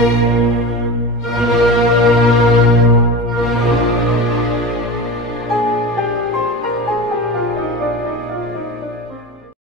thank you